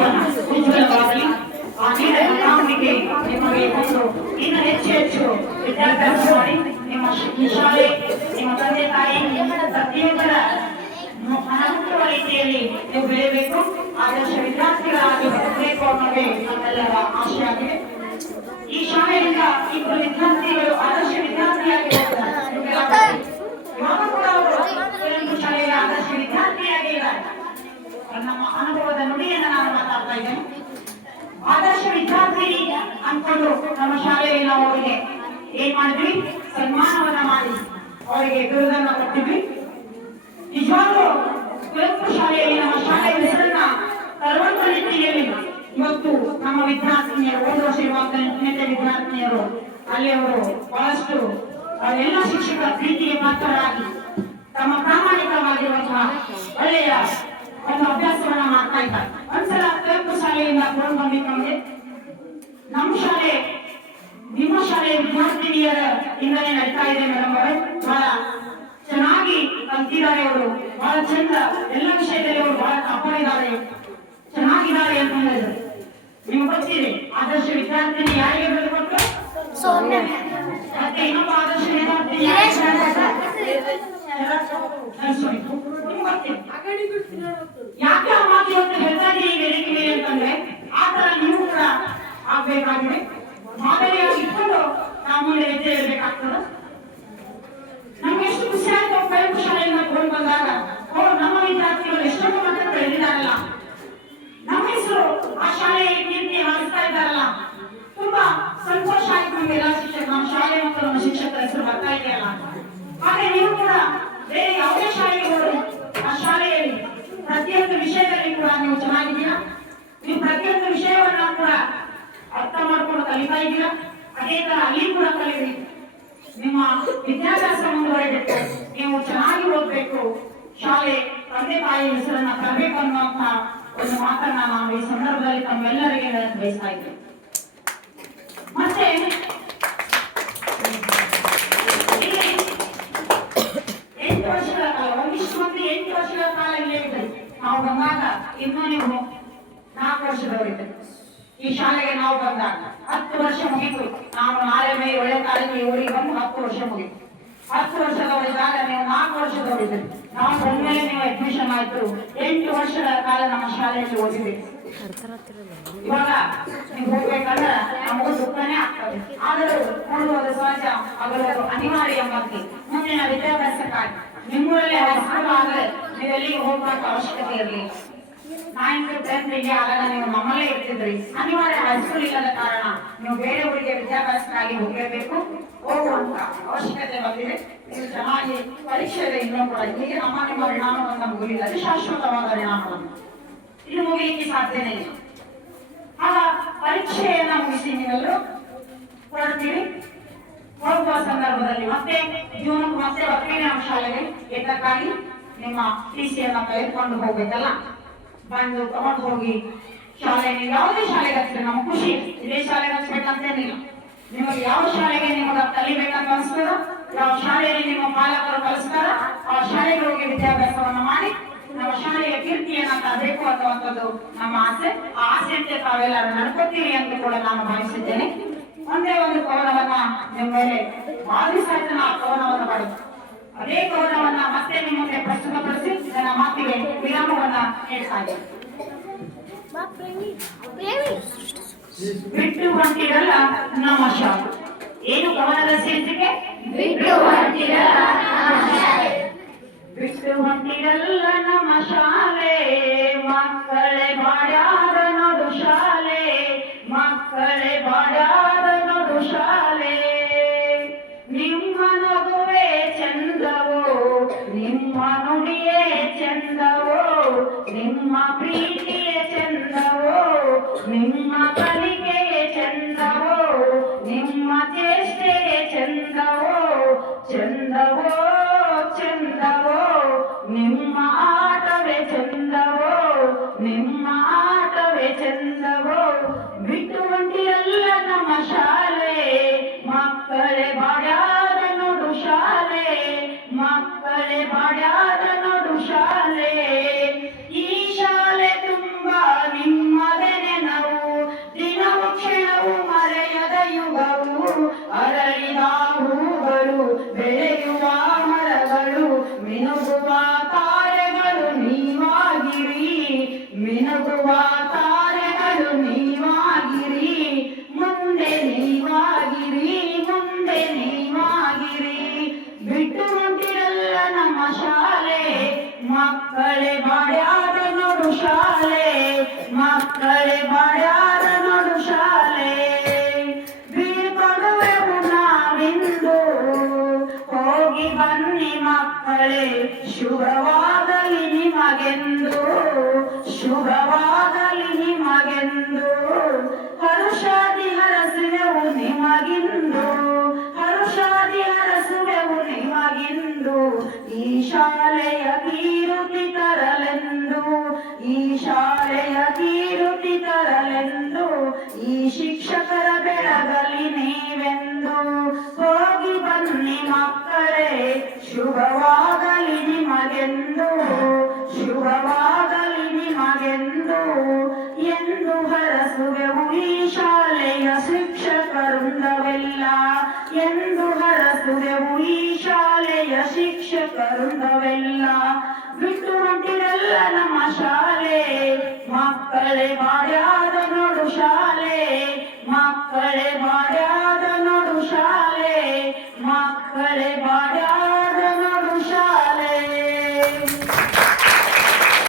ಜೀವನ ಉಜ್ವಲವಾಗಲಿ. ಆ ನೀರಿನ ಕಾಮಣಿಗೆ ನಿಮಗೆ ಒಂದು ಇನ್ನು ಹೆಚ್ಚು ವಿದ್ಯಾಭ್ಯಾಸ ಮಾಡಿ ನಿಮ್ಮ ಶಾಲೆ, ನಿಮ್ಮ ತಂದೆ ತಾಯಿ ಪ್ರತಿಯೊಬ್ಬರ ಅನುಕೂಲ ರೀತಿಯಲ್ಲಿ ನೀವು ಬೆಳೆಯಬೇಕು, ಆದರ್ಶ ವಿದ್ಯಾರ್ಥಿಗಳಾಗಿ ಬರಬೇಕು ಅನ್ನೋದೇ ನಮ್ಮೆಲ್ಲರ ಆಶೆ ಆಗಿದೆ. ಈ ಶಾಲೆಯಿಂದ ಇಬ್ಬರು ವಿದ್ಯಾರ್ಥಿಗಳು ಆದರ್ಶ ವಿದ್ಯಾರ್ಥಿಯಾಗಿ ಇವಾಗ ಕೂಡ ಅವರು ಕೆಲವೊಂದು ಶಾಲೆಯ ಆದರ್ಶ ವಿದ್ಯಾರ್ಥಿಯಾಗಿ ಇದ್ದಾರೆ. ನಮ್ಮ ಅನುಭವದ ನುಡಿಯನ್ನು ನಾನು ಮಾತಾಡ್ತಾ ಇದ್ದೇನೆ. ಆದರ್ಶ ವಿದ್ಯಾರ್ಥಿ ಅಂದ್ಕೊಂಡು ನಮ್ಮ ಶಾಲೆಯಲ್ಲಿ ನಾವು ಅವರಿಗೆ ಏನ್ ಮಾಡಿದ್ವಿ, ಸನ್ಮಾನವನ್ನ ಮಾಡಿ ಅವರಿಗೆ ಬಿರುದನ್ನ ಕೊಟ್ಟಿದ್ವಿ. ನಿಜವಾಗ್ಲೂ ಕುವೆಂಪು ಶಾಲೆಯಲ್ಲಿ ನಮ್ಮ ಶಾಲೆಯ ಹೆಸರನ್ನ ತರುವಂತ ನಿಟ್ಟಿನಲ್ಲಿ ಇವತ್ತು ನಮ್ಮ ವಿದ್ಯಾರ್ಥಿನಿಯರು, ಒಂದು ವರ್ಷ ಇರುವಂತ ವಿದ್ಯಾರ್ಥಿನಿಯರು ಅಲ್ಲಿ ಅವರು ಬಹಳಷ್ಟು ಎಲ್ಲ ಶಿಕ್ಷಕರ ಪ್ರೀತಿಗೆ ಪಾತ್ರರಾಗಿ ತಮ್ಮ ಪ್ರಾಮಾಣಿಕವಾಗಿರುವಂತಹ ಒಳ್ಳೆಯ ಒಂದು ಅಭ್ಯಾಸವನ್ನ ಮಾಡ್ತಾ ಇದ್ದಾರೆ. ಒಂದ್ಸಲ ಕುವೆಂಪು ಶಾಲೆಯಿಂದ ಫೋನ್ ಬಂದಿತ್ತಂದ್ರೆ ನಮ್ಮ ಶಾಲೆ ನಿಮ್ಮ ಶಾಲೆಯ ವಿದ್ಯಾರ್ಥಿನಿಯರ ಇಂದಲೇ ನಡೀತಾ ಇದೆ ಮೇಡಮ್ ಅವರೇ, ಬಹಳ ಚೆನ್ನಾಗಿ ಕಲ್ತಿದ್ದಾರೆ ಅವರು, ಬಹಳ ಚಂದ ಎಲ್ಲ ವಿಷಯದಲ್ಲಿ ಅವರು ಬಹಳ ಕಾಪಾಡಿದ್ದಾರೆ, ಚೆನ್ನಾಗಿದ್ದಾರೆ ಅಂತ ಹೇಳಿದ್ರು. ನಿಮ್ಗೆ ಗೊತ್ತಿದೆ ಆದರ್ಶ ವಿದ್ಯಾರ್ಥಿನಿ ಯಾರಿಗೆ ಬರೆದು ಕೊಟ್ಟರು? ಮತ್ತೆ ಇನ್ನೊಬ್ಬ ಆದರ್ಶ ವಿದ್ಯಾರ್ಥಿನಿ ಯಾಕೆ ಆ ಮಾತು ಇವತ್ತು ಹೇಳ್ತಾ ಇದ್ದೀನಿ ವೇದಿಕೆ ಮೇಲೆ ಅಂತಂದ್ರೆ ಆ ತರ ನೀವು ಕೂಡ ಆಗ್ಬೇಕಾಗಿದೆ. ಮಾದರಿಯಾಗಿ ಇಟ್ಕೊಂಡು ನಾವು ಮುಂದೆ ಹೆಜ್ಜೆ ಇರಬೇಕಾಗ್ತದೆ. ನಮ್ಗೆ ಎಷ್ಟು ಖುಷಿ ಆಯ್ತು ಕುವೆಂಪು ಶಾಲೆಯಿಂದ ತಗೊಂಡು ಬಂದಾಗ, ನಮ್ಮ ವಿದ್ಯಾರ್ಥಿಗಳು ಎಷ್ಟೊಂದು ಮಕ್ಕಳು ಬೆಳೆದಿದ್ದಾರಲ್ಲ, ನಮ್ಮ ಹೆಸರು ಆ ಶಾಲೆಯಲ್ಲಿ ಕೀರ್ತಿ ಹಾರಿಸ್ತಾ ಇದ್ದಾರಲ್ಲ, ತುಂಬಾ ಸಂತೋಷ ಆಯ್ತು ನಮ್ಗೆ. ಎಲ್ಲ ಶಿಕ್ಷಕರು, ನಮ್ಮ ಶಾಲೆ ಮತ್ತು ನಮ್ಮ ಶಿಕ್ಷಕರ ಹೆಸರು ಬರ್ತಾ ಇದೆಯಲ್ಲ. ಹಾಗೆ ನೀವು ಕೂಡ ಬೇರೆ ಯಾವುದೇ ಶಾಲೆಗೆ ಹೋಗಿ ಆ ಶಾಲೆಯಲ್ಲಿ ಪ್ರತಿಯೊಂದು ವಿಷಯದಲ್ಲಿ ಕೂಡ ನೀವು ಚೆನ್ನಾಗಿದ್ದೀರಾ, ನೀವು ಪ್ರತಿಯೊಂದು ವಿಷಯವನ್ನ ಕೂಡ ಅರ್ಥ ಮಾಡ್ಕೊಂಡು ಕಲಿತಾ ಇದ್ದೀರಾ. ಅದೇ ತರ ಅಲ್ಲಿ ಕೂಡ ಕಲಿಯಿರಿ. ನಿಮ್ಮ ವಿದ್ಯಾಭ್ಯಾಸ ಮುಂದುವರೆಬೇಕು, ನೀವು ಚೆನ್ನಾಗಿ ಓದ್ಬೇಕು, ಶಾಲೆ ತಂದೆ ತಾಯಿ ಹೆಸರನ್ನ ತರಬೇಕು ಅನ್ನುವಂತ ಒಂದು ಮಾತನ್ನ ನಾವು ಈ ಸಂದರ್ಭದಲ್ಲಿ ತಮ್ಮೆಲ್ಲರಿಗೆ ಬಯಸ್ತಾ ಇದ್ದೇವೆ. ಮತ್ತೆ 8 ವರ್ಷಗಳ ಕಾಲ, ಒಂದಿಷ್ಟು ಮಂದಿ 8 ವರ್ಷಗಳ ಕಾಲ ಇಲ್ಲೇ ಇದ್ದರು. ನಾವು ಬಂದಾಗ ಇನ್ನೂ ನೀವು 4 ವರ್ಷದವರಿದ್ದರು. ಈ ಶಾಲೆಗೆ ನಾವು ಬಂದಾಗ 10 ವರ್ಷ ಮುಗಿತು. ನಾನು ನಾಳೆ ಮೇ ಒಳ್ಳೆ ತಾರೀಕಿಗೆ ಊರಿಗೆ ಬಂದು 10 ವರ್ಷ ಮುಗಿತು. 10 ವರ್ಷದವರಿದ್ದಾಗ ನೀವು 4 ವರ್ಷದವರಿದ್ದರು. ನಾವು ಬಂದ್ಮೇಲೆ ನೀವು ಅಡ್ಮಿಷನ್ ಆಯ್ತು. 8 ವರ್ಷಗಳ ಕಾಲ ನಮ್ಮ ಶಾಲೆಯಲ್ಲಿ ಓದಿದೆ. ಇವಾಗ ನೀವು ಹೋಗ್ಬೇಕಂದ್ರೆ ನಮಗೂ ದುಃಖನೇ ಆಗ್ತದೆ. ಆದರೂ ನೋಡುವುದು ಸಹಜ, ಅವರು ಅನಿವಾರ್ಯ. ಎಂಬಂತೆ ಮುಂದಿನ ವಿದ್ಯಾಭ್ಯಾಸಕ್ಕಾಗಿ ನಿಮ್ಮೂರಲ್ಲೇ ಹೈಸ್ಕೂಲ್ ಆದರೆ ನೀವು ಎಲ್ಲಿಗೆ ಹೋಗುವಂತ ಅವಶ್ಯಕತೆ ಇರಲಿಲ್ಲ. 9th 10th ಆದಾಗ ನೀವು ನಮ್ಮಲ್ಲೇ ಇರ್ತಿದ್ರಿ. ಅನಿವಾರ್ಯ ಹೈಸ್ಕೂಲ್ ಇಲ್ಲದ ಕಾರಣ ನೀವು ಬೇರೆ ಊರಿಗೆ ವಿದ್ಯಾಭ್ಯಾಸಕ್ಕಾಗಿ ಹೋಗಲೇಬೇಕು, ಹೋಗುವಂತ ಅವಶ್ಯಕತೆ ಬಂದಿದೆ. ನೀವು ಚೆನ್ನಾಗಿ ಪರೀಕ್ಷೆ ಇದೆ ಇನ್ನೂ ಕೂಡ. ಹೀಗೆ ನಿಮ್ಮ ಪರಿಣಾಮವನ್ನು ಮುಗಿಲಿಲ್ಲ, ಅದು ಶಾಶ್ವತವಾದ ಪರಿಣಾಮವನ್ನು ಇದು ಮುಗಿಲಿಕ್ಕೆ ಸಾಧ್ಯನೇ ಇಲ್ಲ. ಆಗ ಪರೀಕ್ಷೆಯನ್ನ ಮುಗಿಸಿ ನೀವೆಲ್ಲರೂ ಹೊರಡ್ತೀರಿ. ಹೋಗುವ ಸಂದರ್ಭದಲ್ಲಿ ಮತ್ತೆ ಜೂನ್ ಮತ್ತೆ ಬರ್ತೀನಿ ನಮ್ಮ ಶಾಲೆಗೆ. ಇದಕ್ಕಾಗಿ ನಿಮ್ಮ ಟಿಸಿಯನ್ನ ತೆಗೆದುಕೊಂಡು ಹೋಗ್ಬೇಕಲ್ಲ, ಬಂದು ತಗೊಂಡು ಹೋಗಿ ಶಾಲೆ, ನೀವು ಯಾವುದೇ ಶಾಲೆಗೆ ಹಚ್ಚಿದ್ರೆ ನಮ್ಮ ಖುಷಿ. ಇದೇ ಶಾಲೆಗೆ ಹಚ್ಬೇಕಂತೇನಿಲ್ಲ. ನಿಮಗೆ ಯಾವ ಶಾಲೆಗೆ ನಿಮಗೆ ಕಲಿಬೇಕಂತ ಅನಿಸ್ತದ, ಯಾವ ಶಾಲೆಯಲ್ಲಿ ನಿಮ್ಮ ಪಾಲಕರು ಕಲಿಸ್ತಾರ, ಆ ಶಾಲೆಗೆ ಹೋಗಿ ವಿದ್ಯಾಭ್ಯಾಸವನ್ನ ಮಾಡಿ ನಮ್ಮ ಶಾಲೆಯ ಕೀರ್ತಿಯನ್ನ ತರಬೇಕು ಅನ್ನುವಂಥದ್ದು ನಮ್ಮ ಆಸೆ. ಆ ಆಸೆಯಂತೆ ತಾವೆಲ್ಲರೂ ನಡ್ಕೋತೀರಿ ಅಂತ ಕೂಡ ನಾನು ಭಾವಿಸಿದ್ದೇನೆ. ಒಂದೇ ಒಂದು ಕವನವನ್ನ ನಿಮ್ಮ ಮೇಲೆ ಬಾಧಿಸಾಯ್ತು, ಆ ಕವನವನ್ನು ಮಾಡಿ ಅದೇ ಕವನವನ್ನ ಮತ್ತೆ ನಿಮ್ಮ ಮುಂದೆ ಪ್ರಸ್ತುತಪಡಿಸಿ ನನ್ನ ಮಾತಿಗೆ ವಿರಾಮವನ್ನ ಹೇಳ್ತಾ ಇದ್ದೇನೆ. ಬಿಟ್ಟು ಹೊಂಟಿರಲ್ಲ ನಮ್ಮ ಶಾಲೆ. ಏನು ಕವನದ ಶೀರ್ಷಿಕೆ? ಬಿಟ್ಟು ಹೊಂಟಿರಲ್ಲ ನಮ್ಮ ಶಾಲೆ. ಬಿಟ್ಟು ಹೊಂಟಿರಲ್ಲ ನಮ್ಮ ಶಾಲೆ, ಮಕ್ಕಳೇ ಬಾಡ್ಯಾದ ನೋಡು ಶಾಲೆ, ಮಕ್ಕಳೇ ಬಾಡ್ಯಾದ ನೋಡು ಶಾಲೆ. ನಿಮ್ಮ ನಗುವೆ ಚಂದವೋ, ನಿಮ್ಮ ನುಡಿಯೇ ಚಂದವೋ, ನಿಮ್ಮ ಪ್ರೀತಿಯೇ ಚಂದವೋ, ನಿಮ್ಮ ಕಲಿಕೆಯೇ ಚಂದವೋ, ನಿಮ್ಮ ಚೇಷ್ಟೆಯೇ ಚಂದವೋ, ಚಂದವೋ ಚಂದವೋ, ನಿಮ್ಮ ಆಟವೇ ಚಂದ ಬೆಳಗುವ ತಾರೆಗಳು ನೀವಾಗಿರಿ, ಮುಂದೆ ನೀವಾಗಿರಿ, ಮುಂದೆ ನೀವಾಗಿರಿ. ಬಿಟ್ಟು ಹೊಂಟಿರಲ್ಲ ನಮ್ಮ ಶಾಲೆ, ಮಕ್ಕಳೇ ಮಾಡ್ಯಾರ ನೋಡು ಶಾಲೆ, ಮಕ್ಕಳೇ ಮಾಡ್ಯಾರ ನೋಡು ಶಾಲೆ. ಬೀಳ್ಕೊಡುವೆವು ನಾವಿಂದು, ಹೋಗಿ ಬನ್ನಿ ಮಕ್ಕಳೇ, ಶುಭವಾಗಲಿ ನಿಮಗೆಂದು, ಶುಭವಾಗಲಿ ನಿಮಗೆಂದು. ಹರುಷಾದಿ ಹರಸುವೆವು ನಿಮಗಿಂದು, ಹರುಷಾದಿ ಹರಸುವೆವು ನಿಮಗಿಂದು. ಈ ಶಾಲೆಯ ಕೀರುತಿ ತರಲೆಂದು, ಈ ಶಾಲೆಯ ಕೀರುತಿ ತರಲೆಂದು, ಈ ಶಿಕ್ಷಕರ ಬೆಳಗಲಿ ನೀವೆಂದು. ಹೋಗಿ ಬನ್ನಿ ಮಕ್ಕಳೇ, ಶುಭವಾಗಲಿ ನಿಮಗೆಂದು, ಶುಭವಾಗಲಿ ನಿಮಗೆಂದು. ಎಂದು ಹರಸುವೆವು ಈ ಶಾಲೆಯ ಶಿಕ್ಷಕವೃಂದವೆಲ್ಲ, ಎಂದು ಹರಸುವೆವು ಈ ಶಾಲೆಯ ಶಿಕ್ಷಕವೃಂದವೆಲ್ಲ. ಬಿಟ್ಟು ಹೊಂಟಿರಲ್ಲ ನಮ್ಮ ಶಾಲೆ, ಮಕ್ಕಳೇ ಮಾಡ್ಯಾರ ನೋಡು ಶಾಲೆ.